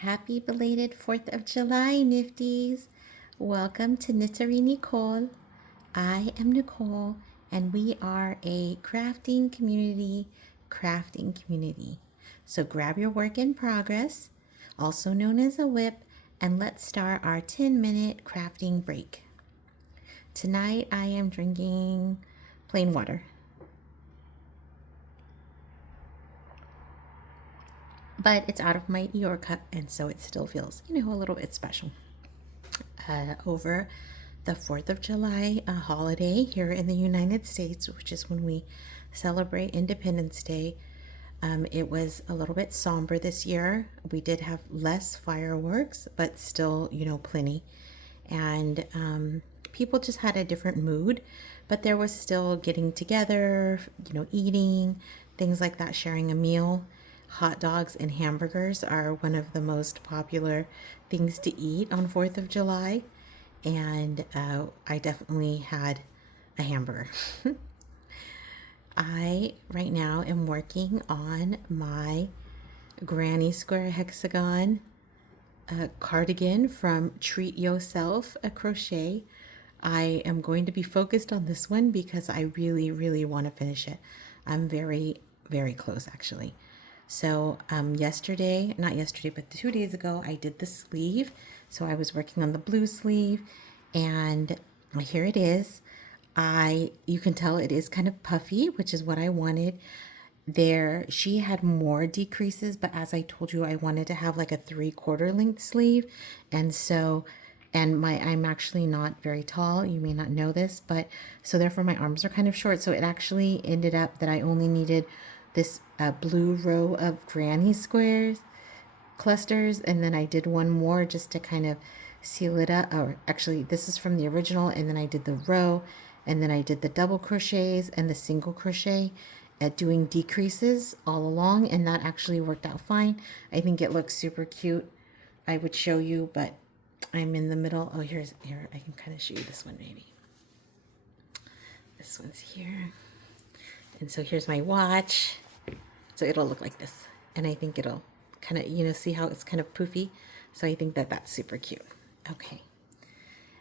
Happy belated 4th of July, Nifties. Welcome to Knittery Nicole. I am Nicole, and we are a crafting community. So grab your work in progress, also known as a whip, and let's start our 10-minute crafting break. Tonight I am drinking plain water. But it's out of my Eeyore cup, and so it still feels, a little bit special. Over the 4th of July holiday here in the United States, which is when we celebrate Independence Day, it was a little bit somber this year. We did have less fireworks, but still, plenty. And people just had a different mood, but there was still getting together, eating, things like that, sharing a meal. Hot dogs and hamburgers are one of the most popular things to eat on 4th of July. And I definitely had a hamburger. I, right now, am working on my Granny Square Hexagon cardigan from Treat Yourself a Crochet. I am going to be focused on this one because I really, really want to finish it. I'm very, very close, actually. So not yesterday, but 2 days ago, I did the sleeve. So I was working on the blue sleeve, and here it is. You can tell it is kind of puffy, which is what I wanted. She had more decreases, but as I told you, I wanted to have like a 3/4 length sleeve. And so, I'm actually not very tall. You may not know this, but so therefore my arms are kind of short. So it actually ended up that I only needed this blue row of granny squares clusters, and then I did one more just to kind of seal it up. Or actually, this is from the original, and then I did the row, and then I did the double crochets and the single crochet at doing decreases all along, and that actually worked out fine. I think it looks super cute. I would show you, but I'm in the middle. Oh, here I can kind of show you this one maybe. This one's here. And so here's my watch. So it'll look like this. And I think it'll kind of, see how it's kind of poofy. So I think that that's super cute. Okay.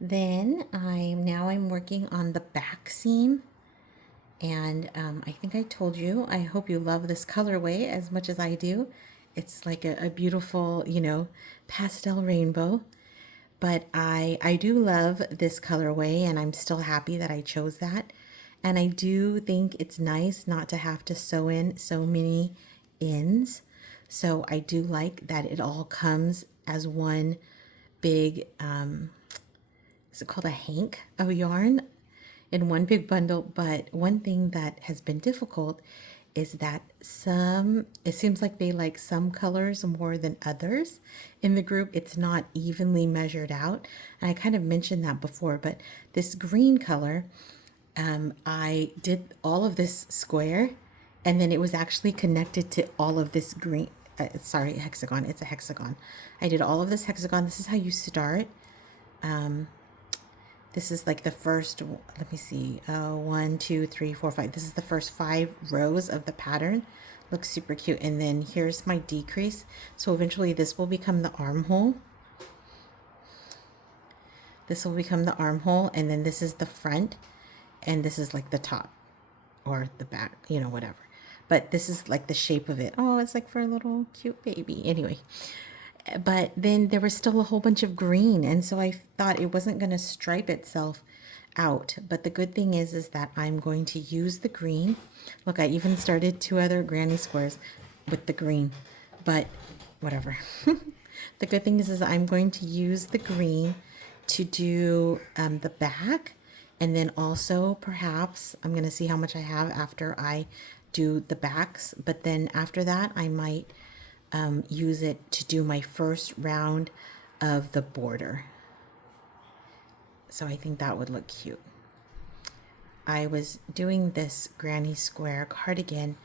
Then I'm working on the back seam. And I think I told you, I hope you love this colorway as much as I do. It's like a beautiful, pastel rainbow. But I do love this colorway, and I'm still happy that I chose that. And I do think it's nice not to have to sew in so many ends. So I do like that it all comes as one big, is it called a hank of yarn in one big bundle? But one thing that has been difficult is that it seems like they like some colors more than others in the group. It's not evenly measured out. And I kind of mentioned that before, but this green color, I did all of this square, and then it was actually connected to all of this green, hexagon. It's a hexagon. I did all of this hexagon. This is how you start. This is like the first, let me see, 1, 2, 3, 4, 5. This is the first 5 rows of the pattern. Looks super cute. And then here's my decrease. So eventually this will become the armhole. This will become the armhole, and then this is the front. And this is like the top or the back, whatever. But this is like the shape of it. Oh, it's like for a little cute baby. Anyway, but then there was still a whole bunch of green. And so I thought it wasn't going to stripe itself out. But the good thing is that I'm going to use the green. Look, I even started 2 other granny squares with the green, but whatever. The good thing is I'm going to use the green to do the back. And then also perhaps I'm going to see how much I have after I do the backs. But then after that, I might use it to do my first round of the border. So I think that would look cute. I was doing this Granny Square cardigan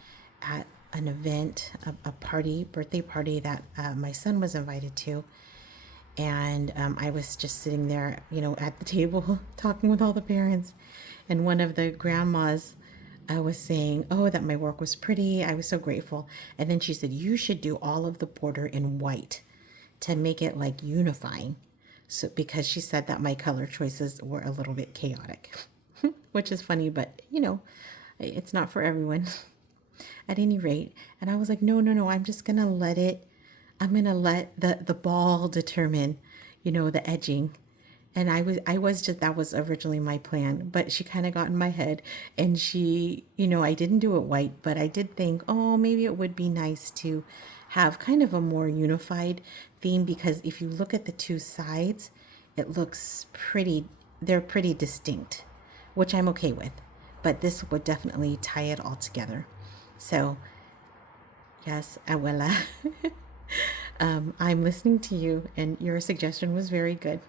at an event, a birthday party that my son was invited to. And I was just sitting there, at the table talking with all the parents. And one of the grandmas was saying, oh, that my work was pretty. I was so grateful. And then she said, you should do all of the border in white to make it like unifying. So because she said that my color choices were a little bit chaotic, which is funny, but you know, it's not for everyone at any rate. And I was like, no, no, no, I'm just gonna let it, I'm gonna let the ball determine, you know, the edging. And I was just, that was originally my plan, but she kind of got in my head, and she, you know, I didn't do it white, but I did think, oh, maybe it would be nice to have kind of a more unified theme, because if you look at the two sides, it looks pretty, they're pretty distinct, which I'm okay with, but this would definitely tie it all together. So yes, abuela, I'm listening to you, and your suggestion was very good.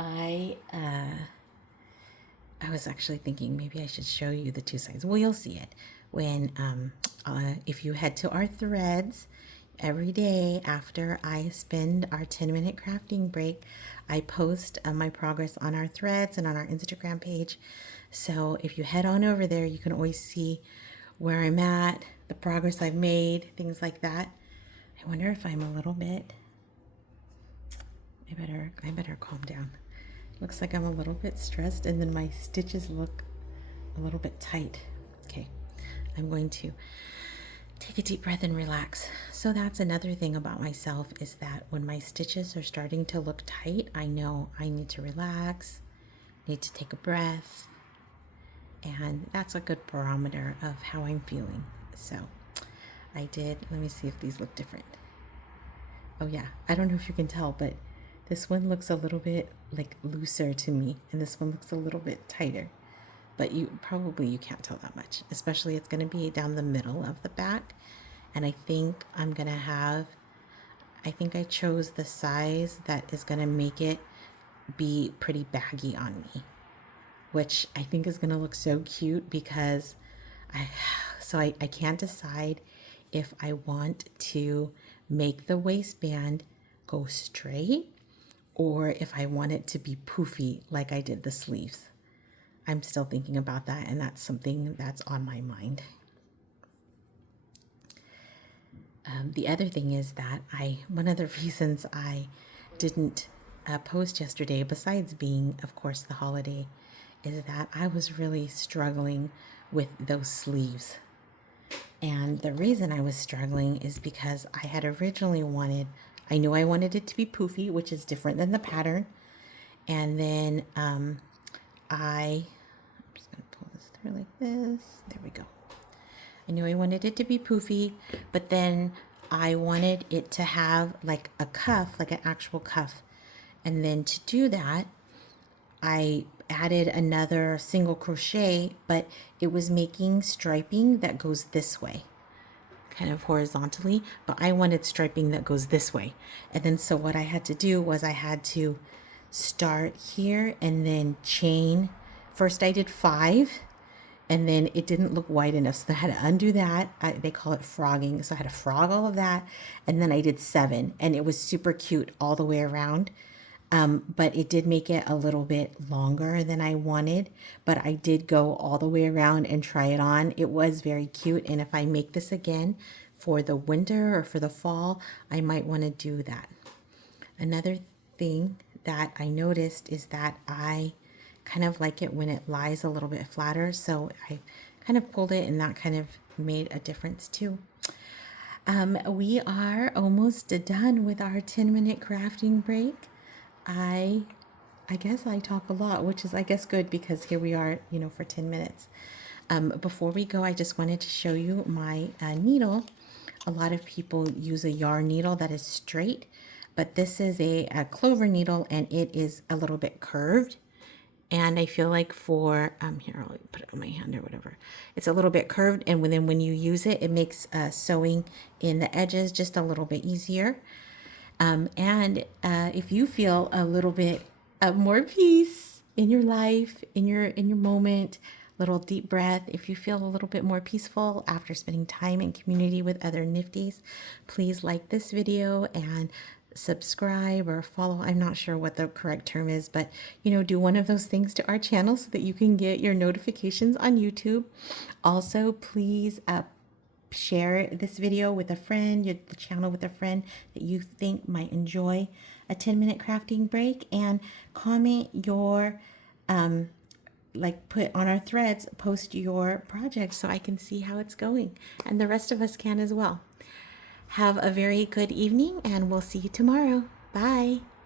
I was actually thinking maybe I should show you the two sides. Well, you'll see it when if you head to our threads every day after I spend our 10-minute crafting break. I post my progress on our threads and on our Instagram page. So if you head on over there, you can always see where I'm at, the progress I've made, things like that. I wonder if I'm a little bit, I better calm down. Looks like I'm a little bit stressed, and then my stitches look a little bit tight. Okay, I'm going to take a deep breath and relax. So that's another thing about myself, is that when my stitches are starting to look tight, I know I need to relax, need to take a breath, and that's a good barometer of how I'm feeling. So I did, let me see if these look different. Oh yeah, I don't know if you can tell, but this one looks a little bit like looser to me, and this one looks a little bit tighter. But you can't tell that much, especially it's going to be down the middle of the back. And I think I'm going to have, I think I chose the size that is going to make it be pretty baggy on me, which I think is going to look so cute, because I can't decide if I want to make the waistband go straight or if I want it to be poofy like I did the sleeves. I'm still thinking about that, and that's something that's on my mind. The other thing is that one of the reasons I didn't post yesterday, besides being, of course, the holiday, is that I was really struggling with those sleeves. And the reason I was struggling is because I had originally I knew I wanted it to be poofy, which is different than the pattern. And then I'm just going to pull this through like this. There we go. I knew I wanted it to be poofy, but then I wanted it to have like a cuff, like an actual cuff. And then to do that, I added another single crochet, but it was making striping that goes this way, kind of horizontally, but I wanted striping that goes this way. And then so what I had to do was I had to start here and then chain. First I did 5, and then it didn't look wide enough, so I had to undo that. They call it frogging, so I had to frog all of that, and then I did 7, and it was super cute all the way around. But it did make it a little bit longer than I wanted, but I did go all the way around and try it on. It was very cute, and if I make this again for the winter or for the fall, I might want to do that. Another thing that I noticed is that I kind of like it when it lies a little bit flatter, so I kind of pulled it, and that kind of made a difference too. We are almost done with our 10-minute crafting break. I guess I talk a lot, which is, I guess, good, because here we are, you know, for 10 minutes. Before we go, I just wanted to show you my needle. A lot of people use a yarn needle that is straight, but this is a clover needle, and it is a little bit curved. And I feel like for, here, I'll put it on my hand or whatever. It's a little bit curved, and then when you use it, it makes sewing in the edges just a little bit easier. And if you feel a little bit more peace in your life, in your moment, little deep breath, if you feel a little bit more peaceful after spending time in community with other Nifties, please like this video and subscribe or follow. I'm not sure what the correct term is, but you know, do one of those things to our channel so that you can get your notifications on YouTube. Also, please share this video with a friend, the channel with a friend that you think might enjoy a 10-minute crafting break, and comment your like put on our threads, post your project so I can see how it's going, and the rest of us can as well. Have a very good evening, and we'll see you tomorrow. Bye.